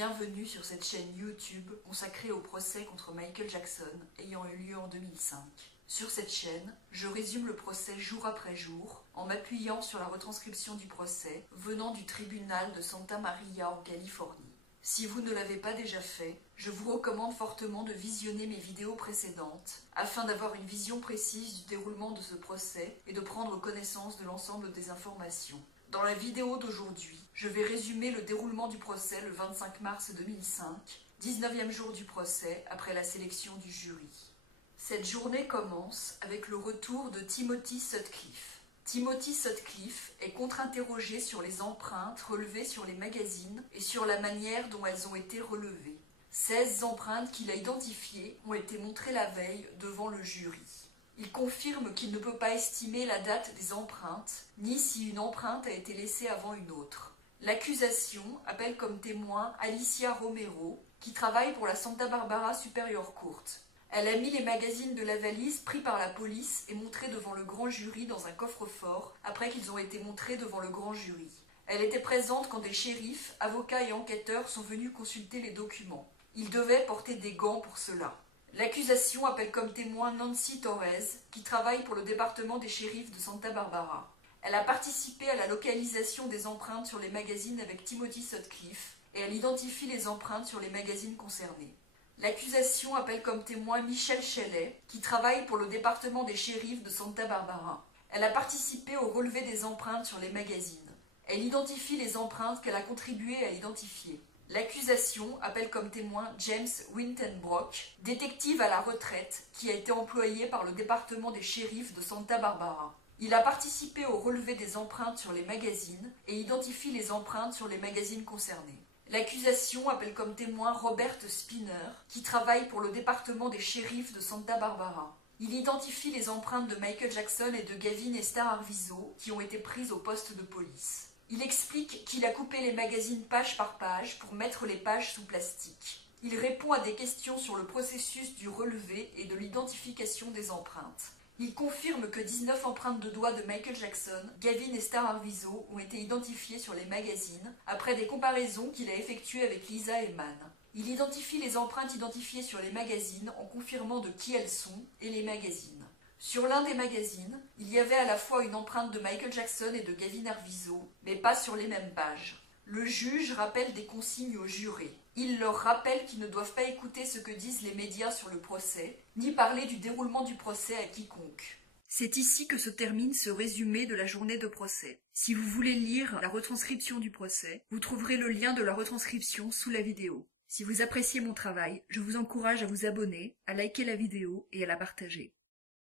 Bienvenue sur cette chaîne YouTube consacrée au procès contre Michael Jackson ayant eu lieu en 2005. Sur cette chaîne, je résume le procès jour après jour en m'appuyant sur la retranscription du procès venant du tribunal de Santa Maria en Californie. Si vous ne l'avez pas déjà fait, je vous recommande fortement de visionner mes vidéos précédentes afin d'avoir une vision précise du déroulement de ce procès et de prendre connaissance de l'ensemble des informations. Dans la vidéo d'aujourd'hui, je vais résumer le déroulement du procès le 25 mars 2005, 19e jour du procès après la sélection du jury. Cette journée commence avec le retour de Timothy Sutcliffe. Timothy Sutcliffe est contre-interrogé sur les empreintes relevées sur les magazines et sur la manière dont elles ont été relevées. 16 empreintes qu'il a identifiées ont été montrées la veille devant le jury. Il confirme qu'il ne peut pas estimer la date des empreintes, ni si une empreinte a été laissée avant une autre. L'accusation appelle comme témoin Alicia Romero, qui travaille pour la Santa Barbara Superior Court. Elle a mis les magazines de la valise pris par la police et montrés devant le grand jury dans un coffre-fort après qu'ils ont été montrés devant le grand jury. Elle était présente quand des shérifs, avocats et enquêteurs sont venus consulter les documents. Ils devaient porter des gants pour cela. L'accusation appelle comme témoin Nancy Torres, qui travaille pour le département des shérifs de Santa Barbara. Elle a participé à la localisation des empreintes sur les magazines avec Timothy Sutcliffe et elle identifie les empreintes sur les magazines concernés. L'accusation appelle comme témoin Michelle Shelley, qui travaille pour le département des shérifs de Santa Barbara. Elle a participé au relevé des empreintes sur les magazines. Elle identifie les empreintes qu'elle a contribué à identifier. L'accusation appelle comme témoin James Wintenbrock, détective à la retraite qui a été employé par le département des shérifs de Santa Barbara. Il a participé au relevé des empreintes sur les magazines et identifie les empreintes sur les magazines concernés. L'accusation appelle comme témoin Robert Spinner, qui travaille pour le département des shérifs de Santa Barbara. Il identifie les empreintes de Michael Jackson et de Gavin et Star Arvizo qui ont été prises au poste de police. Il explique qu'il a coupé les magazines page par page pour mettre les pages sous plastique. Il répond à des questions sur le processus du relevé et de l'identification des empreintes. Il confirme que 19 empreintes de doigts de Michael Jackson, Gavin et Star Arvizo ont été identifiées sur les magazines après des comparaisons qu'il a effectuées avec Lisa et Mann. Il identifie les empreintes identifiées sur les magazines en confirmant de qui elles sont et les magazines. Sur l'un des magazines, il y avait à la fois une empreinte de Michael Jackson et de Gavin Arvizo, mais pas sur les mêmes pages. Le juge rappelle des consignes aux jurés. Il leur rappelle qu'ils ne doivent pas écouter ce que disent les médias sur le procès, ni parler du déroulement du procès à quiconque. C'est ici que se termine ce résumé de la journée de procès. Si vous voulez lire la retranscription du procès, vous trouverez le lien de la retranscription sous la vidéo. Si vous appréciez mon travail, je vous encourage à vous abonner, à liker la vidéo et à la partager.